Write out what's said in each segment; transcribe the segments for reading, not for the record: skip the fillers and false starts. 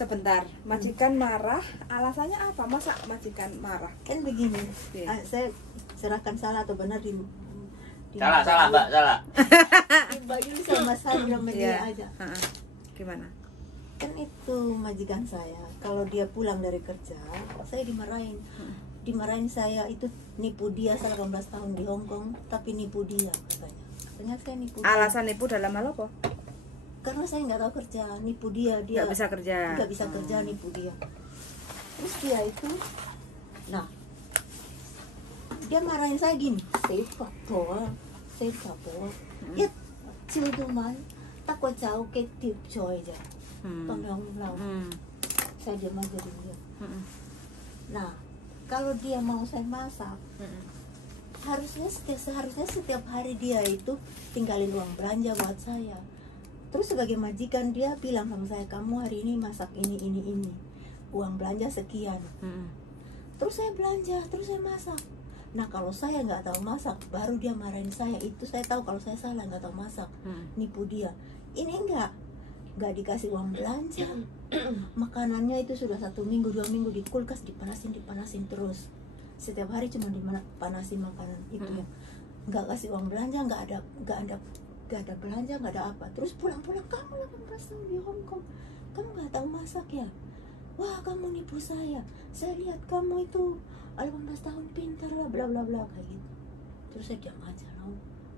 Sebentar, majikan marah, alasannya apa? Masa majikan marah? Kan begini, saya serahkan salah atau benar di salah Mbak, salah. Di Bayu sama Sandra media aja. Gimana? Kan itu majikan saya, kalau dia pulang dari kerja, saya dimarahin. Dimarahin saya itu nipu dia 18 tahun di Hong Kong, tapi nipu dia katanya. Katanya saya nipu dia. Alasan nipu dalam hal apa? Karena saya nggak tahu kerja, nipu dia Nggak bisa kerja. nggak bisa kerja, nipu dia. Terus dia itu, nah dia marahin saya gini, saya apa, ya cuman takut jauh ke tip coy aja, tolong saya diam aja dia. Nah kalau dia mau saya masak, seharusnya setiap hari dia itu tinggalin uang belanja buat saya. Terus sebagai majikan dia bilang sama saya, kamu hari ini masak ini, uang belanja sekian. Terus saya belanja, terus saya masak. Nah kalau saya nggak tahu masak, baru dia marahin saya. Itu saya tahu kalau saya salah, nggak tahu masak, nipu dia. Ini nggak dikasih uang belanja. Makanannya itu sudah 1 minggu, 2 minggu di kulkas dipanasin terus. Setiap hari cuma dipanasin makanan itu ya. Nggak kasih uang belanja, nggak ada belanja, nggak ada apa. Terus pulang-pulang, kamu 18 tahun di Hong Kong, kamu nggak tahu masak ya? Wah kamu nipu saya lihat kamu itu 18 tahun pintar lah, bla bla bla kayak gitu. Terus saya diam aja,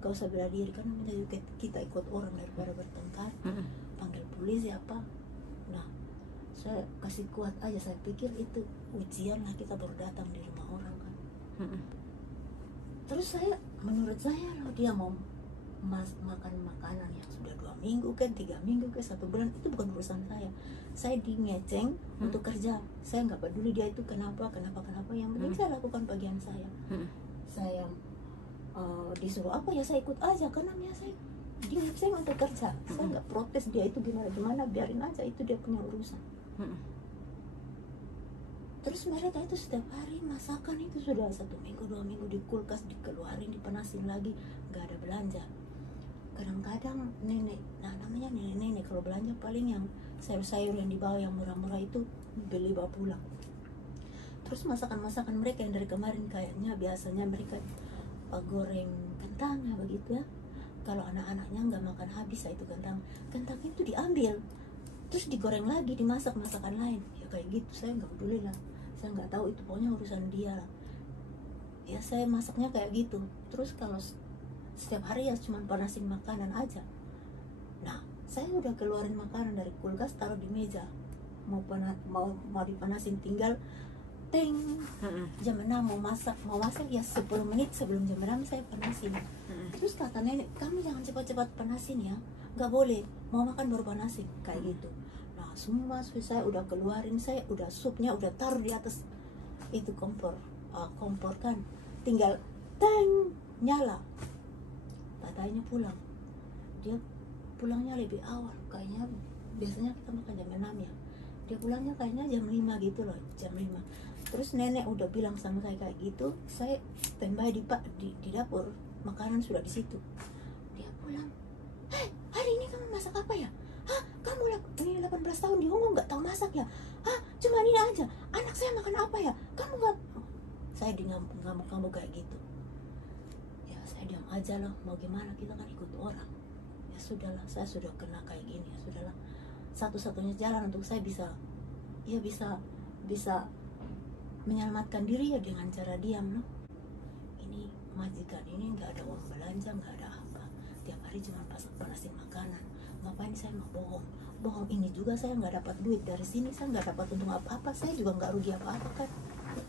gak usah bela diri, karena kita ikut orang daripada bertengkar, panggil polisi apa. Nah saya kasih kuat aja, saya pikir itu ujian lah, kita baru datang di rumah orang kan. Terus menurut saya loh, dia mau makan makanan yang sudah 2 minggu kan, 3 minggu kan, 1 bulan, itu bukan urusan saya. Saya ngeceng untuk kerja, saya nggak peduli dia itu kenapa, yang penting saya lakukan bagian saya. Saya disuruh apa ya saya ikut aja, karena dia saya untuk kerja, saya nggak protes dia itu gimana, biarin aja, itu dia punya urusan. Terus mereka itu setiap hari masakan itu sudah 1 minggu, 2 minggu di kulkas, dikeluarin, dipanasin lagi, nggak ada belanja. Kadang-kadang namanya nenek kalau belanja paling yang sayur-sayur yang dibawa yang murah-murah itu beli bawa pulang. Terus masakan mereka yang dari kemarin kayaknya biasanya mereka goreng kentang ya begitu ya. Kalau anak-anaknya nggak makan habis itu kentangnya itu diambil, terus digoreng lagi, dimasak masakan lain ya kayak gitu. Saya nggak peduli lah, saya nggak tahu, itu pokoknya urusan dia lah ya. Saya masaknya kayak gitu. Terus kalau setiap hari ya cuma panasin makanan aja. Nah saya udah keluarin makanan dari kulkas, taruh di meja, mau dipanasin, tinggal teng jam 6 mau masak ya 10 menit sebelum jam 6 saya panasin. Terus kata nenek, kamu jangan cepat-cepat panasin ya, nggak boleh, mau makan baru panasin kayak gitu. Nah semua saya udah keluarin, saya udah supnya udah taruh di atas itu kompor kan, tinggal teng nyala. Katanya pulang, dia pulangnya lebih awal kayaknya, biasanya kita makan jam 6 ya, dia pulangnya kayaknya jam 5 gitu loh, jam 5. Terus nenek udah bilang sama saya kayak gitu, saya standby di dapur, makanan sudah di situ. Dia pulang, hari ini kamu masak apa ya? Kamu ini 18 tahun di Hong Kong nggak tahu masak ya? Cuma ini aja, anak saya makan apa ya? Kamu nggak? Saya di ngamuk kayak gitu. Ya saya diam aja loh, mau gimana, kita kan ikut orang. Ya sudahlah, saya sudah kena kayak gini, ya sudahlah. Satu-satunya jalan untuk saya bisa menyelamatkan diri ya dengan cara diam loh. Ini majikan ini nggak ada uang belanja, nggak ada apa, tiap hari cuma panasin makanan. Ngapain saya mau bohong ini juga, saya nggak dapat duit dari sini, saya nggak dapat untung apa-apa, saya juga nggak rugi apa-apa kan.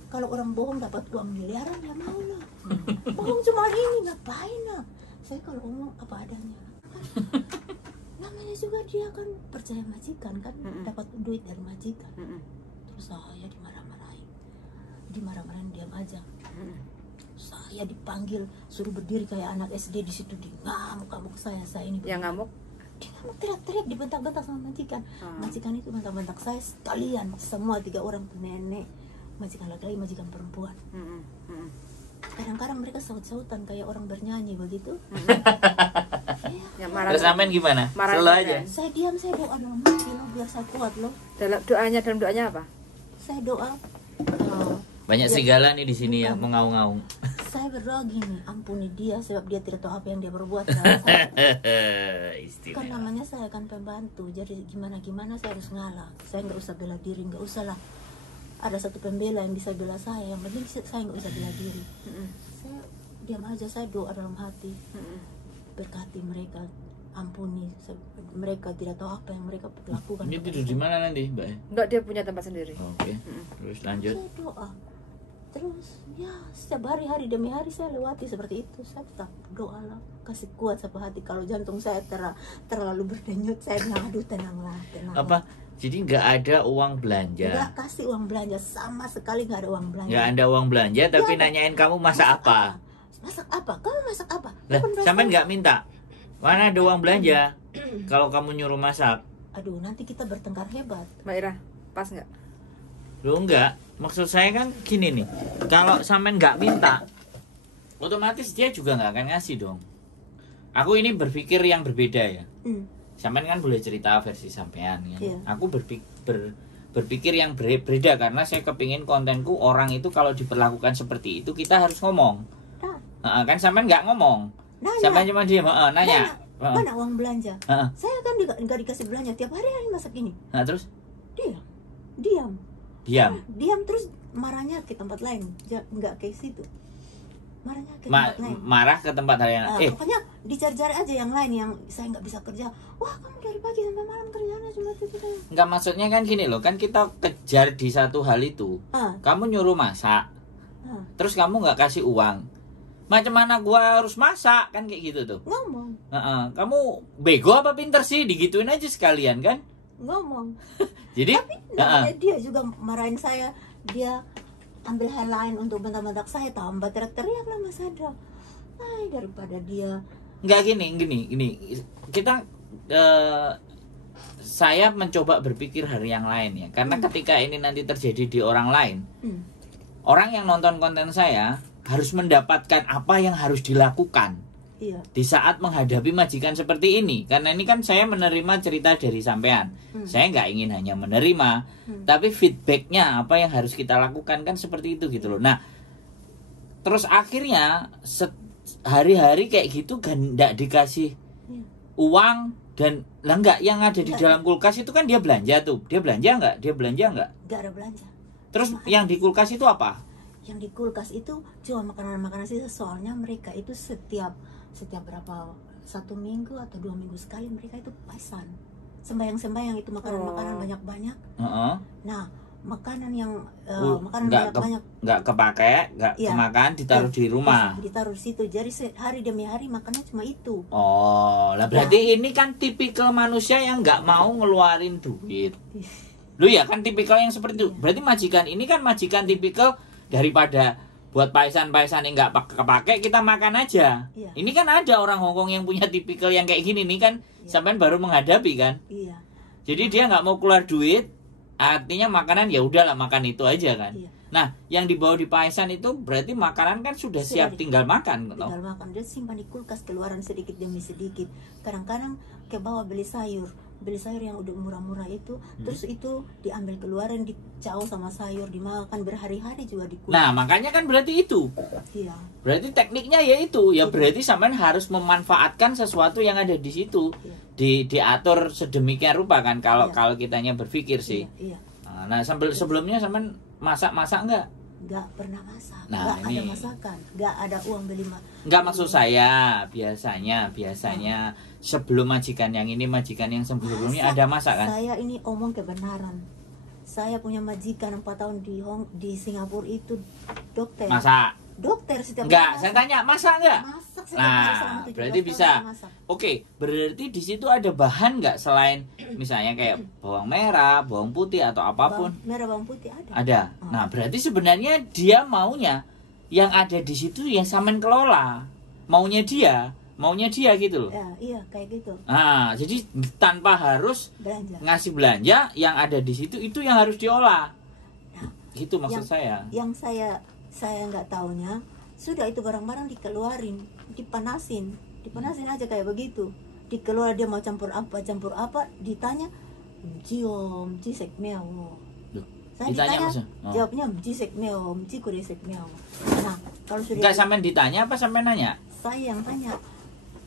Kalau orang bohong dapat uang miliaran ya mau lah. Bohong cuma ini ngapain lah. Saya kalau ngomong apa adanya namanya juga dia kan percaya majikan kan, dapat duit dari majikan. Terus saya dimarah-marahin diam aja. Saya dipanggil, suruh berdiri kayak anak SD di situ, di ngamuk saya ini. Yang ngamuk? Dia ngamuk, teriak-teriak, dibentak-bentak sama majikan. Majikan itu bentak-bentak saya sekalian, semua 3 orang, nenek, majikan laki-laki, majikan perempuan. kadang-kadang mereka saut-sautan kayak orang bernyanyi begitu. Yang marah. Terus sampean gimana? Marah Selalu juga. aja. Saya diam, saya doa dalam hati loh, biar saya kuat loh. Dalam doanya apa? Saya doa, Banyak serigala nih di sini yang mengaung-ngaung. saya berdoa gini, ampuni dia sebab dia tidak tahu apa yang dia perbuat. Kan Istimewa. namanya saya kan pembantu, jadi gimana saya harus ngalah. Saya nggak usah bela diri, nggak usah lah. Ada satu pembela yang bisa bela saya, yang penting saya nggak usah bela diri. Saya diam aja, saya doa dalam hati, berkati mereka, ampuni mereka, tidak tahu apa yang mereka lakukan. Ini tidur di mana nanti, Mbak? Enggak, dia punya tempat sendiri. Oke. Terus lanjut. Saya doa terus, ya setiap hari demi hari saya lewati seperti itu. Saya tetap doa lah, kasih kuat sampai hati. Kalau jantung saya terlalu berdenyut, saya bilang aduh tenanglah. Apa? Jadi nggak ada uang belanja? Nggak kasih uang belanja, sama sekali nggak ada uang belanja. Nggak ada uang belanja, tapi nanyain kamu masak apa? Masak apa? Kamu masak apa? Lah, 18 sampean tahun. nggak minta? Mana ada uang belanja? Kalau kamu nyuruh masak? Aduh, nanti kita bertengkar hebat. Mbak Ira, pas nggak? Loh enggak, maksud saya kan gini nih. Kalau sampean nggak minta, otomatis dia juga nggak akan ngasih dong. Aku ini berpikir yang berbeda ya. Sampean kan boleh cerita versi sampean ya. Iya. Aku berpikir yang berbeda karena saya kepingin kontenku orang itu kalau diperlakukan seperti itu kita harus ngomong. Kan sampean nggak ngomong. Nanya. Sampean cuma diam, nanya. Mana uang belanja? Heeh. Saya kan nggak dikasih belanja tiap hari masak ini. Nah, terus Diam diam. terus marahnya ke tempat lain, nggak ke situ. Marahnya ke tempat lain. Marah ke tempat lain. Pokoknya dicari-cari aja yang lain yang saya nggak bisa kerja. Wah, kamu dari pagi sampai malam kerjanya cuma itu. Enggak, maksudnya kan gini loh, kan kita kejar di satu hal itu. Kamu nyuruh masak, terus kamu nggak kasih uang. Macam mana gua harus masak kan kayak gitu tuh. Ngomong. Kamu bego apa pinter sih, digituin aja sekalian kan? Ngomong. Jadi tapi dia juga marahin saya. Dia ambil hal lain untuk bentak-bentak saya, tambah teriak-teriak lah Mas Adra. Daripada dia nggak gini kita saya mencoba berpikir hal yang lain ya, karena ketika ini nanti terjadi di orang lain, orang yang nonton konten saya harus mendapatkan apa yang harus dilakukan di saat menghadapi majikan seperti ini. Karena ini kan saya menerima cerita dari sampean, saya nggak ingin hanya menerima, tapi feedbacknya apa yang harus kita lakukan kan seperti itu gitu loh. Nah, terus akhirnya hari-hari kayak gitu kan nggak dikasih uang, dan lah nggak, yang ada di dalam kulkas itu kan dia belanja tuh, dia belanja nggak nggak ada belanja. Terus yang di kulkas itu apa? Yang di kulkas itu cuma makanan-makanan sisa, soalnya mereka itu setiap berapa, 1 minggu atau 2 minggu sekali mereka itu pesan sembayang itu makanan-makanan banyak-banyak. Nah, makanan yang makanan banyak-banyak nggak kepake, nggak kemakan, ditaruh di rumah, ditaruh di situ. Jadi hari demi hari makannya cuma itu. Lah berarti ini kan tipikal manusia yang nggak mau ngeluarin duit. Lu ya kan tipikal yang seperti itu. Berarti majikan ini kan majikan tipikal, daripada buat paisan-paisan yang nggak kepake kita makan aja. Ini kan ada orang Hongkong yang punya tipikal yang kayak gini nih kan, sampean baru menghadapi kan. Jadi dia nggak mau keluar duit, artinya makanan ya udahlah makan itu aja kan. Nah, yang dibawa di paisan itu berarti makanan kan sudah siap tinggal makan. Tinggal makan, dia simpan di kulkas, keluaran sedikit demi sedikit. Kadang-kadang ke bawah beli sayur yang udah murah-murah itu, terus itu diambil keluaran, dicau sama sayur, dimakan berhari-hari juga di kulkas. Nah, makanya kan berarti itu. Berarti tekniknya ya itu. Ya berarti sampean harus memanfaatkan sesuatu yang ada di situ. Diatur sedemikian rupa kan kalau kitanya berpikir sih. Nah, sebelumnya sampean masak enggak? Enggak pernah masak. Nah, enggak ada masakan, enggak ada uang beli enggak, maksud saya biasanya sebelum majikan yang ini, majikan yang sebelumnya ada masak kan? Saya ini omong kebenaran. Saya punya majikan 4 tahun di Singapura itu dokter. Masak. Dokter setiap enggak, saya tanya masak enggak? Masak Nah, berarti bisa. Oke, berarti di situ ada bahan enggak selain misalnya kayak bawang merah, bawang putih atau apapun? Bawang putih ada. Ada. Nah, berarti sebenarnya dia maunya yang ada di situ yang sampean kelola. Maunya dia gitu loh. Iya, kayak gitu. Nah, jadi tanpa harus ngasih belanja, yang ada di situ itu yang harus diolah. Gitu maksud saya. Yang saya nggak taunya, Sudah itu barang-barang dikeluarin, dipanasin aja kayak begitu. Dikeluar dia mau campur apa, ditanya, Ci sekmeo. Saya ditanya, jawabnya sekmeo, kure sekmeo. Nah, kalau sudah enggak sampean ditanya apa sampean nanya? Saya yang tanya,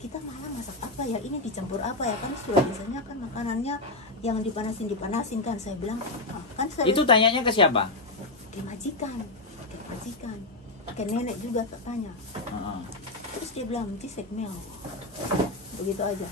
kita malam masak apa ya, ini dicampur apa ya, kan sudah biasanya kan makanannya yang dipanasin kan. Saya bilang kan saya Itu tanyanya ke siapa? Ke majikan, ke nenek juga tanya. Terus dia bilang Ci sekmeo, begitu aja.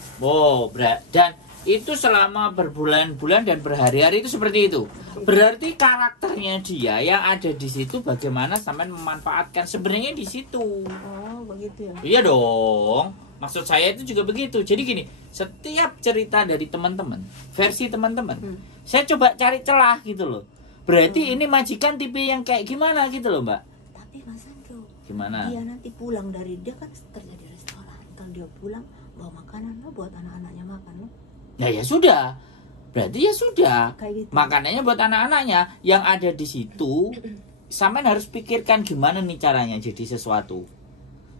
Dan itu selama berbulan-bulan dan berhari-hari itu seperti itu. Berarti karakternya dia yang ada di situ bagaimana sampai memanfaatkan sebenarnya di situ. Oh, begitu ya. Iya dong. Maksud saya itu juga begitu. Jadi gini, setiap cerita dari teman-teman, versi teman-teman, saya coba cari celah gitu loh. Berarti ini majikan tipe yang kayak gimana gitu loh, Mbak. Tapi Mas Andro, gimana? Dia nanti pulang dari, dia kan kerja di restoran. Kalau dia pulang bawa makanan lo buat anak-anaknya makan lo. Ya sudah. Berarti ya sudah. Kayak gitu. Makanannya buat anak-anaknya yang ada di situ. Sampean harus pikirkan gimana nih caranya jadi sesuatu.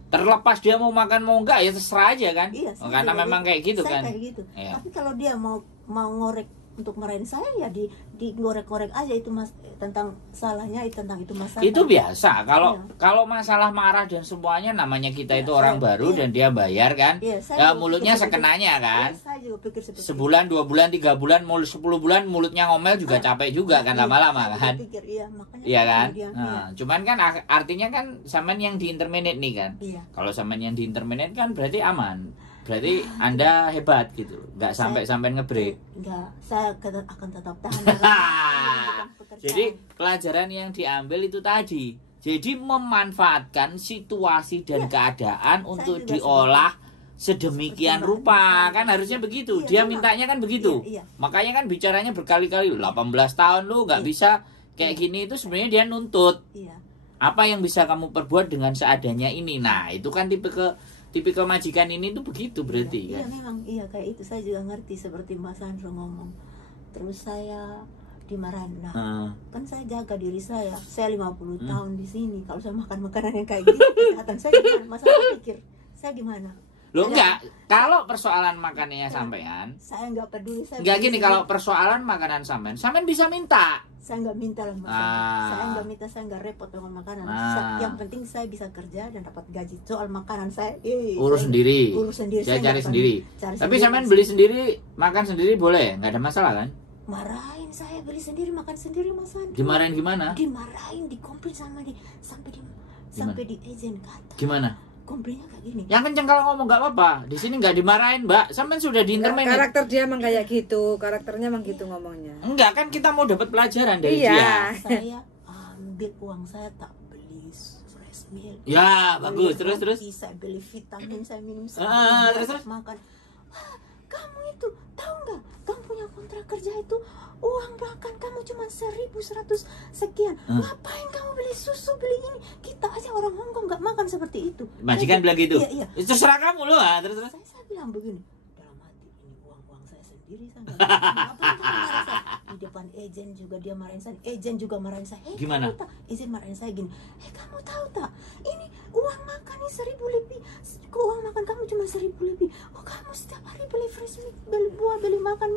Terlepas dia mau makan mau enggak ya terserah aja kan. Iya, karena memang kayak gitu saya kan. Kayak gitu. Iya. Tapi kalau dia mau ngorek untuk marahin saya ya digorek-gorek aja itu tentang salahnya, tentang itu masalah. Itu biasa. Kalau masalah marah dan semuanya, namanya kita itu orang baru dan dia bayar kan. Ya mulutnya sekenanya kan. Saya juga pikir seperti sebulan, 2 bulan, 3 bulan, 10 bulan mulutnya ngomel juga capek juga kan lama-lama kan. Iya kan. Cuman kan artinya kan sampean yang di interminate nih kan. Kalau sampean yang di interminate kan berarti aman. Berarti Anda hebat gitu, nggak sampai ngebreak. Enggak, saya akan tetap tahan. Jadi pelajaran yang diambil itu tadi. Jadi memanfaatkan situasi dan keadaan untuk diolah sedemikian rupa. Kan harusnya begitu. Dia mintanya kan begitu. Makanya kan bicaranya berkali-kali, 18 tahun lu nggak bisa kayak gini, itu sebenarnya dia nuntut. Apa yang bisa kamu perbuat dengan seadanya ini. Nah, itu kan tipe majikan ini tuh begitu berarti kan? Iya memang, kayak itu saya juga ngerti seperti Mas Andro ngomong. Terus saya dimarahin. Nah, kan saya jaga diri saya 50 tahun di sini. Kalau saya makan makanan yang kayak gitu, kesehatan saya gimana? Mas Andro pikir saya gimana? Loh enggak, kalau persoalan makanannya sampean, saya enggak peduli. Enggak gini, kalau persoalan makanan sampean bisa minta. Saya enggak minta lah Mas. Saya enggak minta, saya enggak repot dengan makanan. Yang penting saya bisa kerja dan dapat gaji. Soal makanan saya urus sendiri. Saya cari sendiri. Tapi sampean beli sendiri, makan sendiri boleh, enggak ada masalah kan? Marahin saya beli sendiri, makan sendiri Mas Andro. Dimarahin gimana? Dimarahin, dikomplain sampai di agent kata. Gimana? Komplainnya kayak gini. Yang kenceng kalau ngomong nggak apa-apa. Di sini nggak dimarahin, Mbak. Sampai sudah di interminate. Karakter dia emang kayak gitu. Karakternya emang gitu ngomongnya. Enggak, kan kita mau dapat pelajaran dari dia. Saya ambil uang saya tak beli fresh milk. Ya, bagus. Terus. Saya beli vitamin, saya minum terus makan. Wah, kamu itu tahu nggak? Kamu punya kontrak kerja itu uang makan kamu cuma 1.100 sekian. Ngapain kamu beli susu, beli ini? Kita aja orang Hongkong nggak makan seperti itu. Majikan bilang gitu. Iya. Terserah kamu loh. Terus. Saya bilang begini, dalam hati ini uang saya sendiri, saya nggak marah. Di depan agent juga dia marahin saya. Agent juga marahin saya. Gimana? Agent marahin saya gini. Kamu tahu tak? Ini uang makan ini 1.000 lebih. Uang makan kamu cuma 1.000 lebih. Oh, kamu setiap hari beli fresh milk, beli buah, beli makan.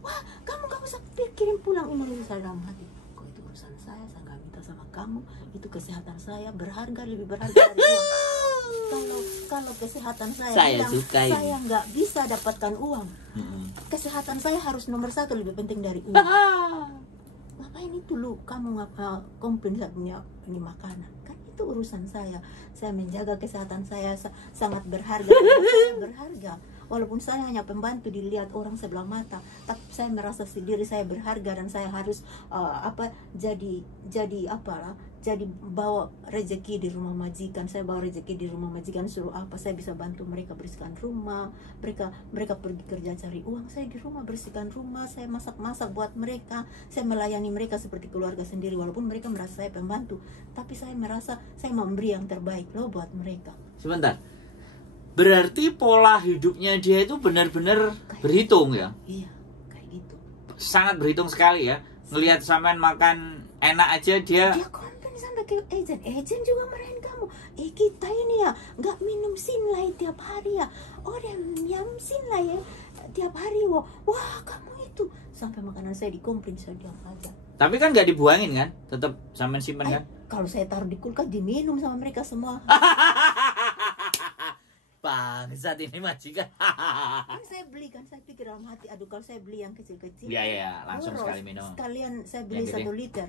Wah, kamu gak usah pikirin pulang. Ini saya dalam hati. Kok itu urusan saya nggak minta sama kamu. Itu kesehatan saya berharga, lebih berharga dari uang. Kalau kesehatan saya nggak bisa dapatkan uang. Kesehatan saya harus nomor 1, lebih penting dari uang. Ngapain itu lu kamu komplain saya punya ini makanan? Kan itu urusan saya menjaga kesehatan saya sangat berharga. Saya berharga, walaupun saya hanya pembantu dilihat orang sebelah mata, tapi saya merasa diri saya berharga dan saya harus jadi bawa rezeki di rumah majikan. Saya bawa rezeki di rumah majikan, suruh apa saya bisa bantu mereka bersihkan rumah. Mereka pergi kerja cari uang, saya di rumah bersihkan rumah, saya masak buat mereka, saya melayani mereka seperti keluarga sendiri. Walaupun mereka merasa saya pembantu, tapi saya merasa saya memberi yang terbaik loh buat mereka. Sebentar, berarti pola hidupnya dia itu benar-benar berhitung ya? Iya, kayak gitu. Sangat berhitung sekali ya. Ngelihat sampean makan enak aja dia komplain sampai ke agent juga marahin kamu. kamu, kita ini ya nggak minum Sinlay tiap hari ya, minum Sinlay ya tiap hari. Wah kamu itu, sampai makanan saya dikomplain, saya diam aja. Tapi kan nggak dibuangin kan, tetap sampean simpen kan? Kalau saya taruh di kulkas diminum sama mereka semua. Bangsat ini majikan. Kan saya beli kan, saya pikir dalam hati, aduh kalau saya beli yang kecil-kecil, Iya, langsung sekali minum. Sekalian saya beli Yang 1 liter.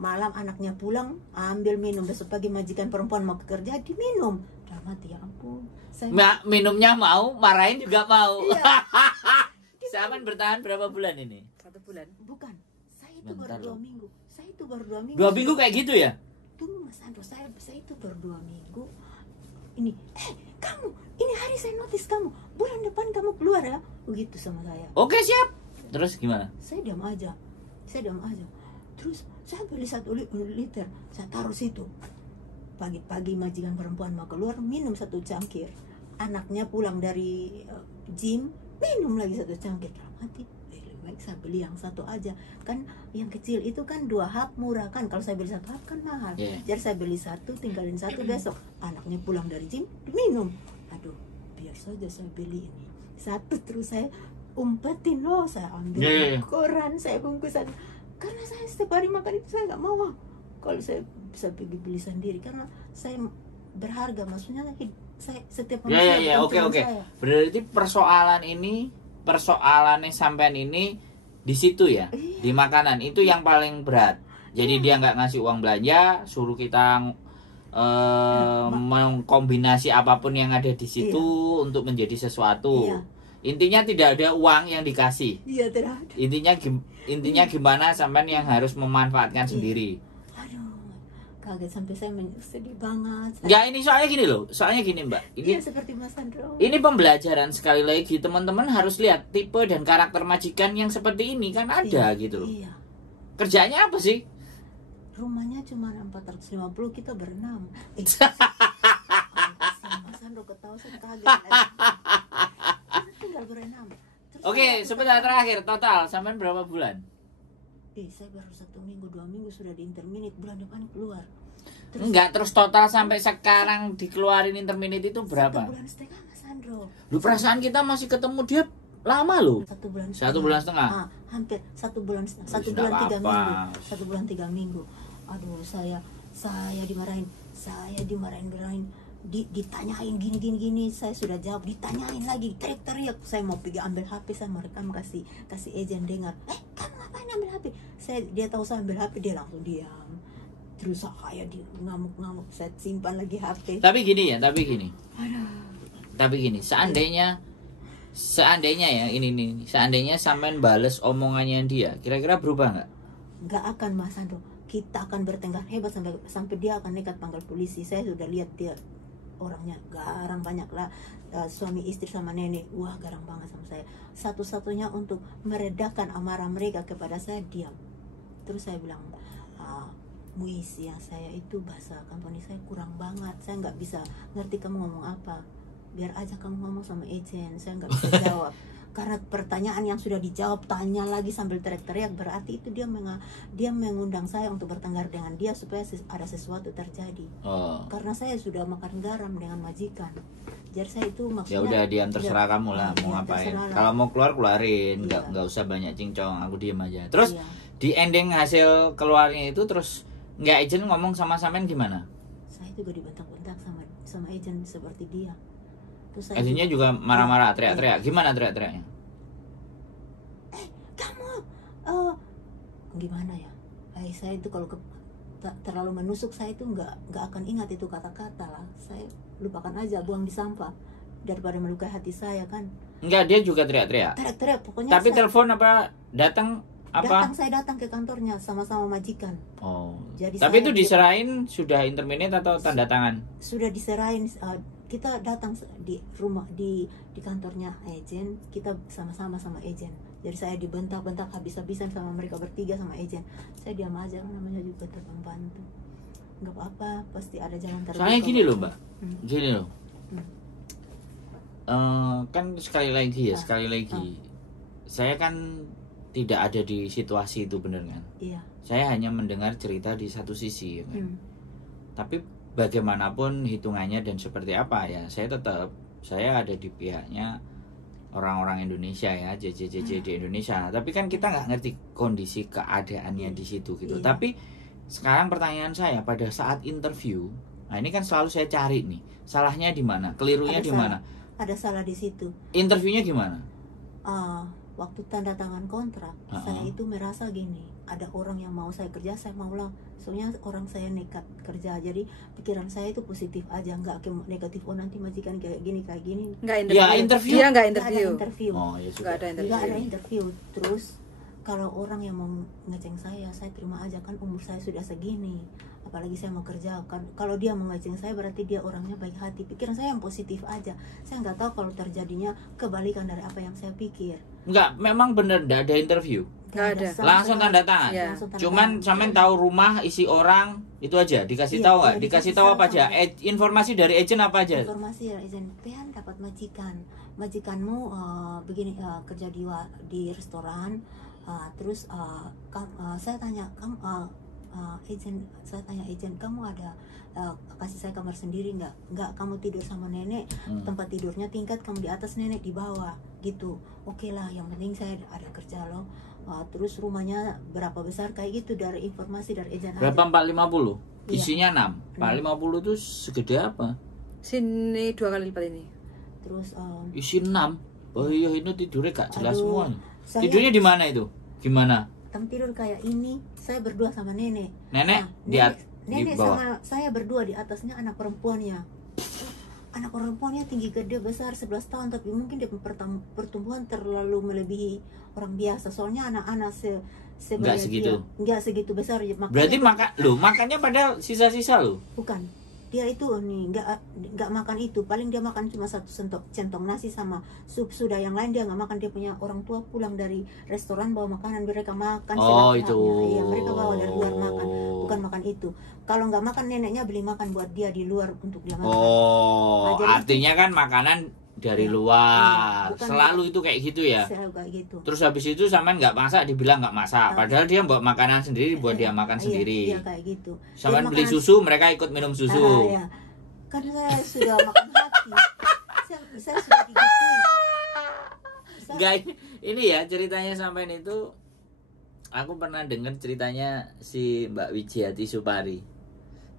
Malam anaknya pulang, ambil minum. Besok pagi majikan perempuan mau kerja, diminum. Dalam hati, ya ampun. Minumnya mau, marahin juga mau. Iya. Sampean bertahan berapa bulan ini? 1 bulan. Bukan, saya itu Bentar baru 2 loh. minggu. Saya itu baru 2 minggu. 2 minggu kayak gitu ya? Tunggu Mas Andro, saya itu baru 2 minggu. Ini, kamu, ini hari saya notice kamu, bulan depan kamu keluar ya, begitu sama saya. Oke, siap. Terus gimana? Saya diam aja. Terus saya beli 1 liter, saya taruh situ. Pagi-pagi majikan perempuan mau keluar, minum 1 cangkir. Anaknya pulang dari gym, minum lagi 1 cangkir. Dalam hati, lebih baik saya beli yang 1 aja. Kan yang kecil itu kan 2 hap murah kan. Kalau saya beli 1 hap kan mahal. Yeah. Jadi saya beli 1, tinggalin 1 besok. Anaknya pulang dari gym, minum. Aduh, biar saja saya beli ini 1, terus saya umpetin loh. Saya ambil koran, saya bungkusan. Karena saya setiap hari makan itu saya nggak mau. Kalau saya bisa pergi beli sendiri, karena saya berharga. Maksudnya saya setiap manusia Oke. Berarti persoalannya sampean ini di situ ya, di makanan itu yang paling berat. Jadi dia nggak ngasih uang belanja, suruh kita mengkombinasi apapun yang ada di situ untuk menjadi sesuatu. Intinya tidak ada uang yang dikasih. Iya, tidak ada. Intinya gimana sampean yang harus memanfaatkan sendiri. Aduh, kaget sampai saya sedih banget. Ya ini soalnya gini Mbak. Ini seperti Mas Andro. Ini pembelajaran sekali lagi, teman-teman harus lihat tipe dan karakter majikan yang seperti ini kan ada gitu. Iya. Kerjanya apa sih? Rumahnya cuma 450, kita berenam. Mas Andro ketawa, saya kaget. Kita tinggal berenam. Oke, sebentar terakhir total sampean berapa bulan? Saya baru 1 minggu, 2 minggu sudah di interminate, bulan depan keluar. Terus total sampai sekarang dikeluarin interminate itu berapa? 1,5 bulan Mas Andro. Lu perasaan kita masih ketemu dia lama loh. 1 bulan. 1 bulan setengah. Hampir 1 bulan setengah. 1 Sudah bulan 3 apa-apa. minggu. 1 bulan 3 minggu. Aduh, saya dimarahin. Ditanyain gini, saya sudah jawab, ditanyain lagi, teriak-teriak. Saya mau pergi ambil HP, saya mau rekam, kasih agent dengar. Kamu ngapain ambil HP? Dia tahu saya ambil HP, dia langsung diam. Terus saya ngamuk-ngamuk, saya simpan lagi HP. Tapi gini, Aduh. seandainya ya ini seandainya sampean bales omongannya dia, kira-kira berubah nggak? Nggak akan Mas Andro, kita akan bertengkar hebat sampai dia akan nekat panggil polisi. Saya sudah lihat dia orangnya garang banyak lah, suami istri sama nenek, wah garang banget sama saya. Satu-satunya untuk meredakan amarah mereka kepada saya, diam. Terus saya bilang, Muis ya, saya itu bahasa company saya kurang banget, saya nggak bisa ngerti kamu ngomong apa. Biar aja kamu ngomong sama agent, saya nggak bisa jawab. Karena pertanyaan yang sudah dijawab, tanya lagi sambil teriak-teriak, berarti itu dia mengundang saya untuk bertengkar dengan dia supaya ada sesuatu terjadi. Karena saya sudah makan garam dengan majikan. Jadi saya itu maksudnya, ya udah diam, terserah kamu lah mau ngapain. Kalau mau keluarin, nggak usah banyak cincong, aku diem aja. Terus di ending hasil keluarnya itu terus nggak agent ngomong sama sampean gimana? Saya juga dibentak-bentak sama agent seperti dia. Agentnya juga marah-marah, teriak-teriak. Gimana teriak-teriaknya? Kamu gimana ya? Saya itu kalau terlalu menusuk, saya itu nggak akan ingat itu kata-kata lah. Saya lupakan aja, buang di sampah daripada melukai hati saya kan. Enggak, dia juga teriak-teriak. Teriak-teriak pokoknya. Tapi telepon apa datang apa? Saya datang ke kantornya sama majikan. Jadi tapi itu diserahin sudah interminate atau tanda tangan? Sudah diserahin. Kita datang di rumah di kantornya agent, kita sama-sama sama agent. Jadi saya dibentak-bentak habis-habisan sama mereka bertiga sama agent. Saya diam aja, namanya juga pembantu. Nggak apa-apa, pasti ada jalan terbuka. Soalnya gini loh Mbak, gini loh. Kan sekali lagi, saya kan tidak ada di situasi itu, bener kan? Iya. Saya hanya mendengar cerita di satu sisi, ya kan? Tapi bagaimanapun hitungannya dan seperti apa ya, saya ada di pihaknya orang-orang Indonesia ya, JJJJ di Indonesia. Tapi kan kita nggak ngerti kondisi keadaannya di situ gitu. Tapi sekarang pertanyaan saya, pada saat interview, nah ini kan selalu saya cari nih, salahnya di mana, kelirunya di mana? Ada salah di situ. Interviewnya gimana? Waktu tanda tangan kontrak, saya itu merasa gini, ada orang yang mau saya kerja, saya mau lah. Soalnya orang saya nekat kerja, jadi pikiran saya itu positif aja, nggak negatif. Oh nanti majikan kayak gini. Nggak interview. Ya interview. Dia nggak Nggak ada interview. Oh ya Nggak ada interview. Nggak ada interview. Terus kalau orang yang mau ngeceng saya terima aja, kan umur saya sudah segini. Apalagi saya mau kerja kan, kalau dia mau ngeceng saya berarti dia orangnya baik hati. Pikiran saya yang positif aja. Saya nggak tahu kalau terjadinya kebalikan dari apa yang saya pikir. Enggak, memang bener nggak ada interview. Nggak ada. Langsung tanda tangan. Ya. Cuman sampean tahu rumah, isi orang, itu aja. Dikasih tahu nggak? Dikasih tahu apa aja? Informasi dari agent apa aja? Informasi dari agent, Pian dapat majikanmu begini, kerja di restoran. Terus saya tanya agent, kamu ada kasih saya kamar sendiri nggak kamu tidur sama nenek, tempat tidurnya tingkat, kamu di atas, nenek di bawah gitu. Oke lah, yang penting saya ada kerja loh. Terus rumahnya berapa besar, kayak gitu, dari informasi dari agent. Berapa? 450? Isinya 6. 450 itu segede apa? Sini 2 kali lipat ini. Terus isi 6. Oh iya, ini tidurnya gak jelas semuanya. Tidurnya di mana itu? Gimana? Tempat tidur kayak ini, saya berdua sama nenek. Nenek Nenek di bawah. sama saya berdua, di atasnya anak perempuannya. Anak perempuannya tinggi gede besar 11 tahun, tapi mungkin dia pertumbuhan terlalu melebihi orang biasa. Soalnya anak-anak Nggak segitu. Nggak segitu besar. Berarti makannya pada sisa-sisa loh. Bukan. Dia itu nih nggak makan itu, paling dia makan cuma satu centong nasi sama sup, sudah yang lain dia nggak makan. Dia punya orang tua pulang dari restoran bawa makanan, mereka makan. Oh itu. Iya, mereka bawa dari luar makan, bukan makan itu. Kalau nggak makan, neneknya beli makan buat dia di luar untuk dia makan. Oh, artinya kan makanan dari luar. Bukan, selalu itu kayak gitu ya. Selalu kayak gitu. Terus habis itu sampean nggak masak, dibilang nggak masak. Padahal dia bawa makanan sendiri buat dia makan sendiri. Iya, kayak gitu. Sampean beli susu, mereka ikut minum susu. Iya. Karena saya sudah makan hati. Saya sudah digituin. Enggak, ini ya ceritanya sampean itu, aku pernah dengar ceritanya si Mbak Wijiati Supari.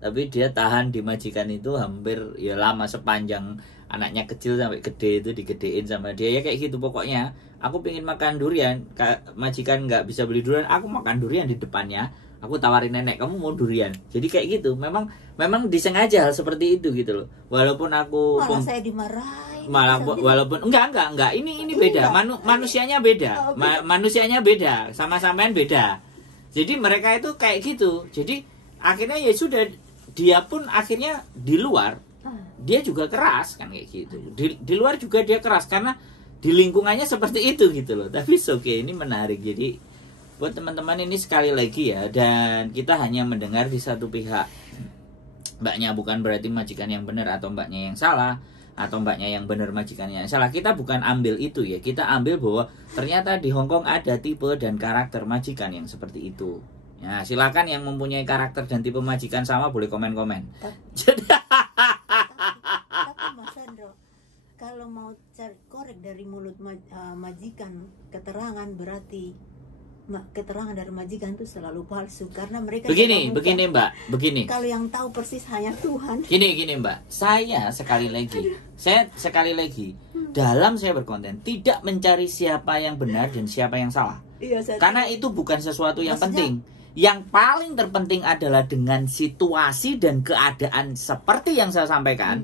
Tapi dia tahan di majikan itu hampir ya lama, sepanjang anaknya kecil sampai gede itu digedein sama dia ya kayak gitu. Pokoknya aku pengen makan durian, majikan nggak bisa beli durian, aku makan durian di depannya, aku tawarin nenek, kamu mau durian. Jadi kayak gitu, memang disengaja hal seperti itu gitu loh. Walaupun aku malah saya dimarahin. Walaupun enggak, ini beda. Manusianya beda. Manusianya beda, sama sampean beda. Jadi mereka itu kayak gitu. Jadi akhirnya ya sudah, dia pun akhirnya di luar dia juga keras kan kayak gitu. Di luar juga dia keras karena di lingkungannya seperti itu gitu loh. Tapi oke, ini menarik. Jadi buat teman-teman ini sekali lagi ya, dan kita hanya mendengar di satu pihak. Mbaknya bukan berarti majikan yang benar atau mbaknya yang salah, atau mbaknya yang benar majikannya yang salah. Kita bukan ambil itu ya. Kita ambil bahwa ternyata di Hongkong ada tipe dan karakter majikan yang seperti itu. Nah, silakan yang mempunyai karakter dan tipe majikan sama boleh komen-komen. Tapi Mas Sandro, kalau mau cari korek dari mulut majikan, keterangan berarti keterangan dari majikan itu selalu palsu, karena mereka begini Mbak, begini. Kalau yang tahu persis hanya Tuhan. Gini Mbak, saya sekali lagi dalam saya berkonten tidak mencari siapa yang benar dan siapa yang salah. Iya, karena itu bukan sesuatu yang penting. Yang paling terpenting adalah dengan situasi dan keadaan seperti yang saya sampaikan,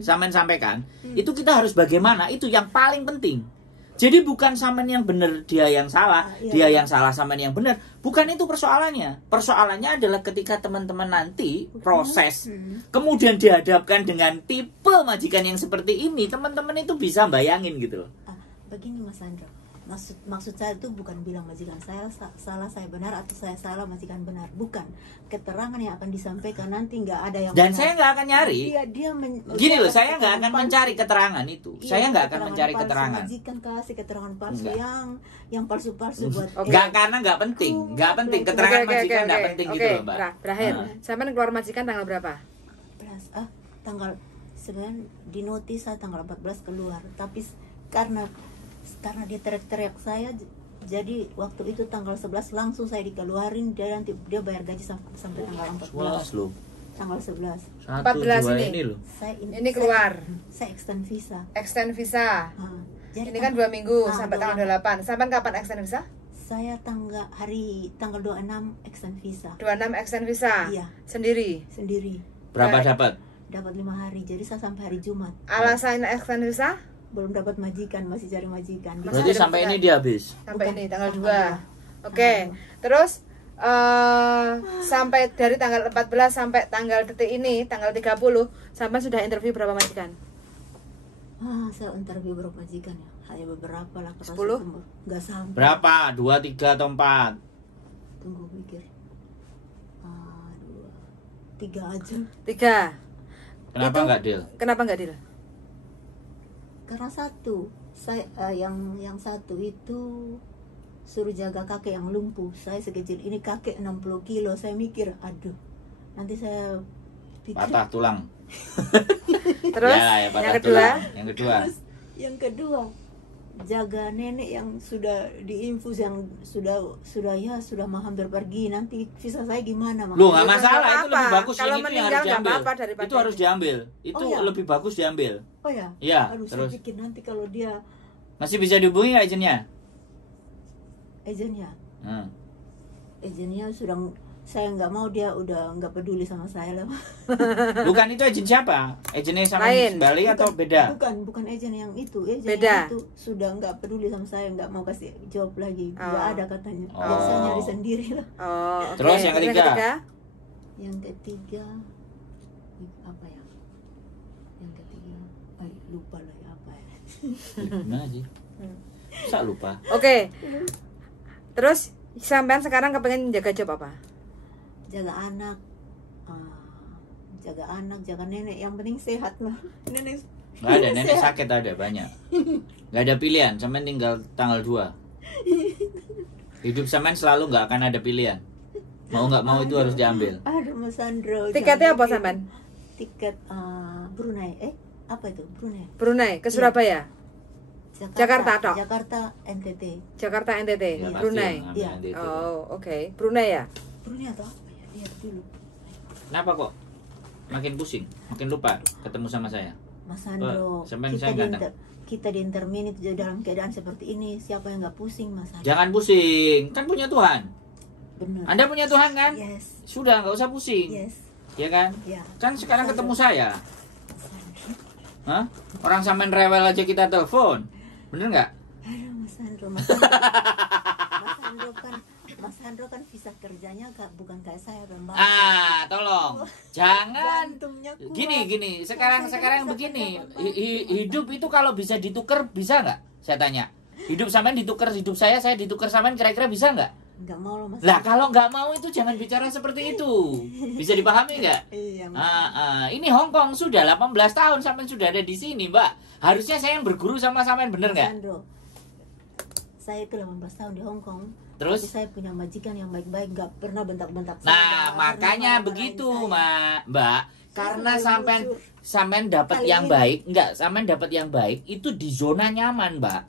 itu kita harus bagaimana, itu yang paling penting. Jadi bukan sampean yang benar, dia yang salah, dia yang salah sampean yang benar. Bukan itu persoalannya. Persoalannya adalah ketika teman-teman nanti proses, kemudian dihadapkan dengan tipe majikan yang seperti ini, teman-teman itu bisa bayangin gitu loh. Begini Mas Andro, maksud saya itu bukan bilang majikan saya salah, saya benar, atau saya salah, majikan benar. Bukan. Keterangan yang akan disampaikan nanti nggak ada yang dan benar. Saya nggak akan nyari. Gini loh, saya nggak akan mencari keterangan itu. Saya nggak akan mencari keterangan. Majikan kasih keterangan palsu yang palsu-palsu buat. Karena nggak penting, penting. Keterangan majikan nggak penting gitu loh, Mbak. Berakhir. Sampai keluar majikan tanggal berapa? tanggal sebenarnya di notis saya tanggal 14 keluar, tapi karena dia teriak-teriak saya, jadi waktu itu tanggal 11 langsung saya dikeluarin, dia bayar gaji sampai tanggal 14 loh. Tanggal 11. 14 ini loh. Ini keluar. Saya extend visa. Extend visa. Jadi ini kan 2 minggu sampai tanggal 28. Sampai kapan extend visa? Saya tanggal 26 extend visa. 26 extend visa. Iya. Sendiri. Berapa dapat? Dapat 5 hari. Jadi saya sampai hari Jumat. Alasan extend visa? Belum dapat majikan, masih cari majikan. Berarti sampai ini dia habis. Sampai ini tanggal 2. Oke. Oke. Terus sampai dari tanggal 14 sampai tanggal detik ini tanggal 30 sampai sudah interview berapa majikan? Saya interview berapa majikan ya? Hanya beberapa lah. 10? Nggak sampai. Berapa? 2, 3 atau 4? Tunggu pikir. 3 aja. 3. Kenapa nggak deal? Kenapa nggak deal? Karena satu, saya yang satu itu suruh jaga kakek yang lumpuh. Saya sekecil ini kakek 60 kilo. Saya mikir, aduh, nanti saya pikir Patah tulang. Terus Ya, patah yang kedua? tulang. Yang kedua. Terus yang kedua, jaga nenek yang sudah diinfus, yang sudah mau hampir pergi. Nanti visa saya gimana, Mak? Lu nggak Ya, masalah, nggak itu lebih apa-apa. bagus Kalau yang itu yang meninggal harus nggak diambil. apa-apa daripada Itu harus diambil. Itu Oh, iya? lebih bagus diambil. Oh ya? Iya, Aduh, terus saya pikir nanti kalau dia masih bisa dihubungi nggak agentnya? agentnya sudah, saya nggak mau, dia udah nggak peduli sama saya lah. Bukan, itu agent siapa? Agentnya sama Lain. Bali atau beda? Bukan agent yang itu. Beda. Yang itu sudah nggak peduli sama saya, nggak mau kasih job lagi. Nggak Oh. ada katanya. Oh. Biar saya nyari sendiri lah. Oh, oke. Terus yang ketiga? Yang ketiga apa ya? Yang ketiga, lupa lah ya apa ya. Gimana sih? Bisa lupa. Oke. Terus sampean sekarang kepengen jaga job apa? Jaga anak, jaga nenek. Yang penting sehat lah. Nenek Nggak ada, nenek sakit ada banyak. Nggak ada pilihan, sampean tinggal tanggal 2. Hidup sampean selalu nggak akan ada pilihan. Mau nggak mau itu harus diambil. Aduh, Mas Sandro. Tiketnya jangan apa gitu. sampean? Tiket Brunei. Apa itu? Brunei ke Surabaya. Jakarta, Tok. Jakarta NTT. Jakarta NTT, Ya, pasti Brunei. yang Iya. ambil itu. Oh, oke. Brunei ya? Brunei atau apa ya? Lihat dulu. Kenapa kok makin pusing, makin lupa ketemu sama saya? Mas Sandro, sampai kita saya di, datang. kita di intermin itu dalam keadaan seperti ini, siapa yang nggak pusing, Mas Sandro? Jangan pusing, kan punya Tuhan. Benar. Anda punya Tuhan kan? Yes. Sudah, nggak usah pusing. Yes. Ya kan? Ya. Kan sekarang Mas ketemu Sandro. saya. Hah? Orang sampean rewel aja kita telepon. Bener nggak? Aduh, Mas Sandro, Mas Sandro kan visa kerjanya bukan kayak saya, Bang. Tolong. Jangan Jantungnya kuat. gini. Sekarang begini. Hidup itu kalau bisa ditukar, bisa nggak? Saya tanya. Hidup sampean ditukar, hidup saya ditukar sampean, kira-kira bisa nggak? Nggak mau loh, Mas. Lah kalau nggak mau itu jangan bicara seperti itu. Bisa dipahami nggak? Iya, Mas. Ini Hong Kong sudah 18 tahun sampean sudah ada di sini, Mbak. Harusnya saya yang berguru sama sampean, bener Mas nggak? Sandro, saya itu 18 tahun di Hong Kong. Terus? Tapi saya punya majikan yang baik-baik, nggak pernah bentak-bentak saya. Nah, nggak pernah makanya marah-marahin begitu, saya. Mbak. Karena selalu jujur. sampean dapat Kali yang ini. baik, sampean dapat yang baik itu di zona nyaman, Mbak.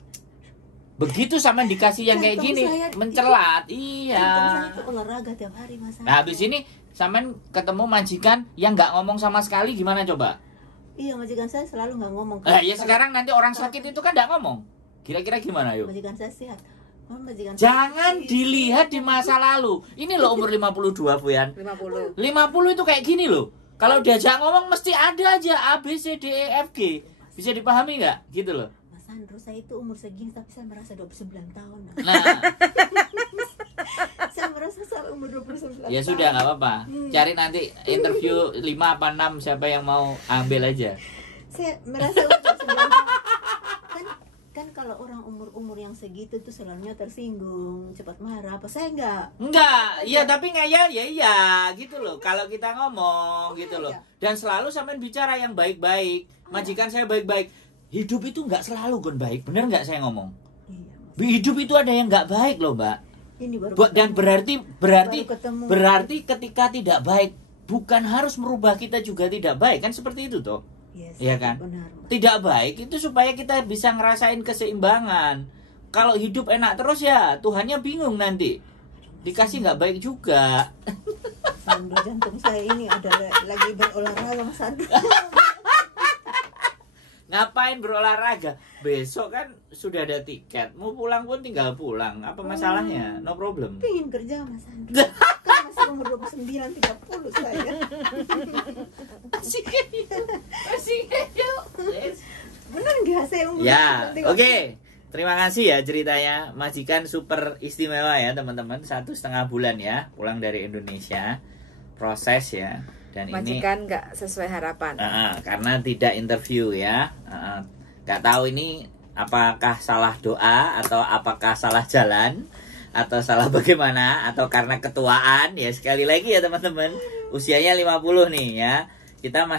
Begitu sampean dikasih yang kayak Jantung gini, saya- mencelat. Jantung Iya. saya itu olahraga tiap hari, Mas. Nah, habis ini sampean ketemu majikan yang nggak ngomong sama sekali, gimana coba? Iya, majikan saya selalu nggak ngomong. Ya sekarang nanti orang sakit itu kan nggak ngomong. Kira-kira gimana yuk? Majikan saya sehat. Majikan Jangan saya- dilihat di masa lalu. Ini loh umur 52, Fuyan. 50. 50 itu kayak gini loh. Kalau diajak ngomong mesti ada aja A, B, C, D, E, F, G. Bisa dipahami nggak? Gitu loh. Mas Sandro, saya itu umur segini tapi saya merasa 29 tahun. Nah, Saya merasa saya umur 29 ya tahun. sudah nggak apa-apa. Cari nanti interview 5 apa 6 siapa yang mau ambil aja. Saya merasa umur 29 tahun. Kan kalau orang umur-umur yang segitu tuh selalunya tersinggung, cepat marah. Apa saya enggak? Enggak, iya tapi nggak ya iya gitu loh. Kalau kita ngomong gitu loh. Dan selalu sampean bicara yang baik-baik. Majikan saya baik-baik. Hidup itu nggak selalu kan baik. Bener nggak saya ngomong? Iya, Mas. Hidup itu ada yang nggak baik loh, Mbak. Ini baru Dan ketemu. berarti Baru ketemu. berarti ketika tidak baik bukan harus merubah kita juga tidak baik, kan seperti itu toh. Yes, Iya kan? benar, Mbak. Tidak baik itu supaya kita bisa ngerasain keseimbangan. Kalau hidup enak terus ya Tuhannya bingung nanti. Dikasih nggak baik juga. Sandro, jantung saya ini ada lagi berolahraga, Mas Sandro. Ngapain berolahraga? Besok kan sudah ada tiket. Mau pulang pun tinggal pulang. Apa masalahnya? No problem. Pengen kerja, Mas Sandro. Kan masih umur 29, 30 saya. Masih hidup. Yes. Benar nggak saya umur Ya, 29, 30? oke. Terima kasih ya ceritanya. Majikan super istimewa ya teman-teman. 1,5 bulan ya pulang dari Indonesia. Proses ya. Dan Majikan nggak sesuai harapan. karena tidak interview ya. Nggak tahu ini apakah salah doa atau apakah salah jalan atau salah bagaimana atau karena ketuaan ya. Sekali lagi ya teman-teman, usianya 50 nih ya. Kita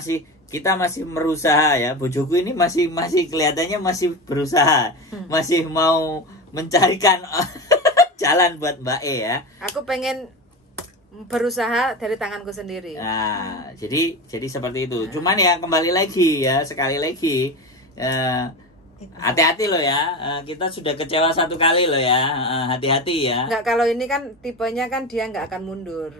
masih berusaha ya. Bojoku ini masih kelihatannya masih berusaha, masih mau mencarikan jalan buat Mbak E ya. Aku pengen berusaha dari tanganku sendiri. Nah, jadi seperti itu. Cuman ya kembali lagi ya, sekali lagi hati-hati loh ya. Kita sudah kecewa 1 kali loh ya. Hati-hati ya. Nggak, kalau ini kan tipenya kan dia nggak akan mundur.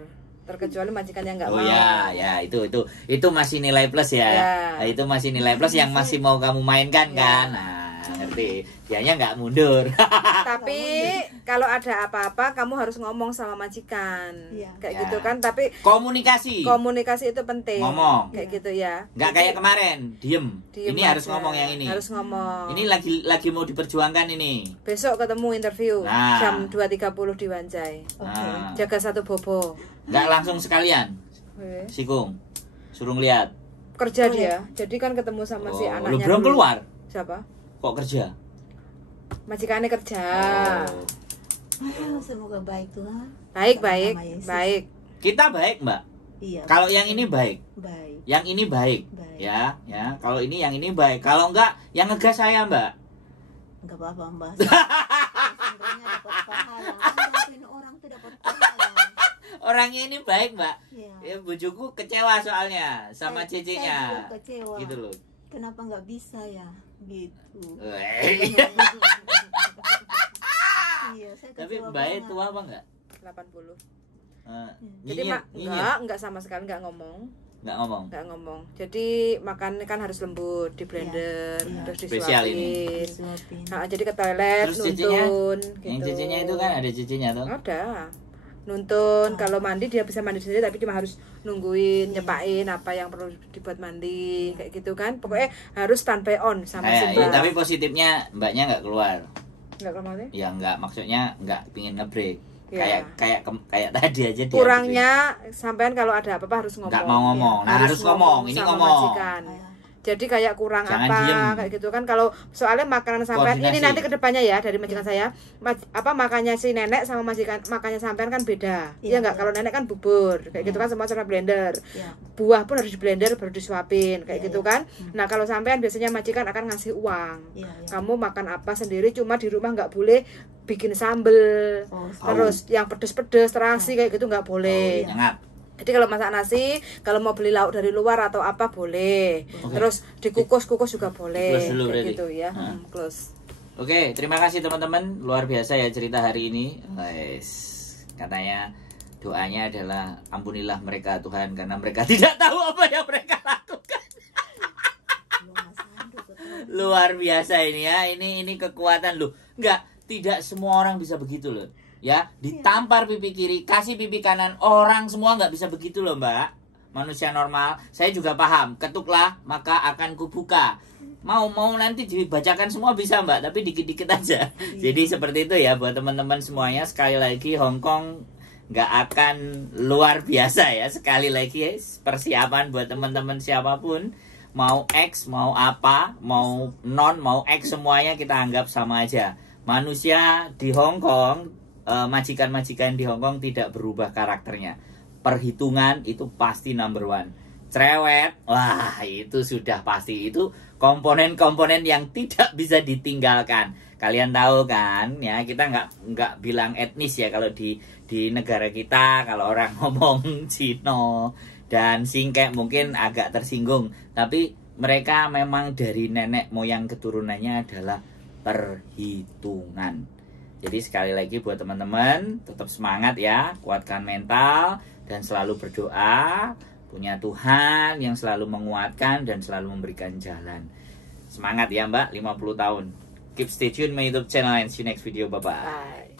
Terkecuali majikannya nggak mau. Oh ya, itu masih nilai plus ya. Nah, itu masih nilai plus yang masih mau kamu mainkan kan. Nah, ngerti. Dianya nggak mundur. Tapi kalau ada apa-apa kamu harus ngomong sama majikan. Iya. Kayak Ya. gitu kan, tapi Komunikasi. komunikasi itu penting. Ngomong. Kayak gitu ya. Nggak kayak kemarin, diem. Diem Ini harus aja. ngomong yang ini. Harus ngomong. Ini lagi mau diperjuangkan ini. Besok ketemu interview Nah. jam 2.30 di Wanjai. Oke. Nah, Jaga 1 bobo. nggak langsung sekalian. Oke. Sikung. Suruh ngeliat. Kerja Oh, dia. Jadi kan ketemu sama si Oh, anaknya. lu belum dulu. keluar. Siapa? Kok kerja? Majikannya kerja. Oh. Semoga baik Tuhan. Baik, Sama baik, nama Yesus. baik. Kita baik, Mbak. Iya. Kalau yang ini baik, Baik. yang ini baik. Baik. Ya. Kalau ini yang ini baik. Kalau enggak, yang ngegas saya, Mbak. Enggak apa-apa, Mbak. Sandronya dapat pahala. Kan bantuin orang tuh dapat pahala. Orangnya ini baik, Mbak. Iya. Ya, bujuku kecewa soalnya sama Saya cicinya. juga kecewa. Gitu loh. Kenapa nggak bisa ya? Gitu. Weh. Iya, saya Tapi kecewa Mbak E banget. tua apa enggak? 80. Nyinyir, Jadi nyinyir. enggak sama sekali enggak ngomong. Nggak ngomong. Nggak ngomong. Jadi makan kan harus lembut, di blender, Iya. terus Spesial ini. disuapin. Disuapin. Nah, jadi ke toilet, Terus cicinya? nuntun, Yang gitu. cicinya itu kan ada cicinya tuh. Ada. Nuntun, kalau mandi dia bisa mandi sendiri, tapi cuma harus nungguin, nyepain apa yang perlu dibuat mandi, kayak gitu kan. Pokoknya harus standby on sama si Iya, Mbak. tapi positifnya Mbaknya nggak keluar. Nggak kemana? Ya nggak, maksudnya nggak pingin nge-break. Ya. Kayak tadi aja dia. Kurangnya sampean kalau ada apa-apa harus ngomong. nggak mau ngomong. Nah, harus ngomong. Ini sama ngomong. majikan. Iya. Jadi kayak kurang Jangan apa diem. kayak gitu kan. Kalau soalnya makanan sampean ini Koordinasi. nanti kedepannya ya dari majikan saya makannya si nenek sama majikan makannya sampean kan beda. Iya, Iya nggak? iya. Kalau nenek kan bubur kayak gitu kan, semua sama blender. Iya. Buah pun harus di blender baru disuapin kayak Iya, gitu iya. kan. Nah kalau sampean biasanya majikan akan ngasih uang. Iya, iya. Kamu makan apa sendiri, cuma di rumah nggak boleh bikin sambel. Oh, Terus yang pedes-pedes terasi kayak gitu nggak boleh. Jangan. Jadi kalau masak nasi, kalau mau beli lauk dari luar atau apa boleh. Oke. Terus dikukus-kukus juga boleh. Di-close dulu Kayak berarti. gitu ya. Hah? Close. Oke, terima kasih teman-teman. Luar biasa ya cerita hari ini. Guys, katanya doanya adalah ampunilah mereka Tuhan karena mereka tidak tahu apa yang mereka lakukan. Belum Mas Sandro ketemu. Luar biasa ini ya. Ini kekuatan loh. Enggak, tidak semua orang bisa begitu loh. Ya, ditampar pipi kiri, kasih pipi kanan, orang semua nggak bisa begitu loh, Mbak. Manusia normal, saya juga paham. Ketuklah, maka akan kubuka. Mau nanti dibacakan semua bisa, Mbak, tapi dikit-dikit aja. Jadi seperti itu ya buat teman-teman semuanya. Sekali lagi Hong Kong nggak akan luar biasa ya. Sekali lagi ya, persiapan buat teman-teman siapapun. Mau X, mau apa, mau non, mau X, semuanya kita anggap sama aja. Manusia di Hong Kong, majikan-majikan di Hong Kong tidak berubah karakternya. Perhitungan itu pasti number one. cerewet, wah itu sudah pasti, itu komponen-komponen yang tidak bisa ditinggalkan. Kalian tahu kan ya, kita nggak bilang etnis ya kalau di negara kita. Kalau orang ngomong Cino dan singkek mungkin agak tersinggung, tapi mereka memang dari nenek moyang keturunannya adalah perhitungan. Jadi sekali lagi buat teman-teman, tetap semangat ya, kuatkan mental dan selalu berdoa. Punya Tuhan yang selalu menguatkan dan selalu memberikan jalan. Semangat ya Mbak, 50 tahun. Keep stay tune my YouTube channel and see you next video. Bye-bye. Bye.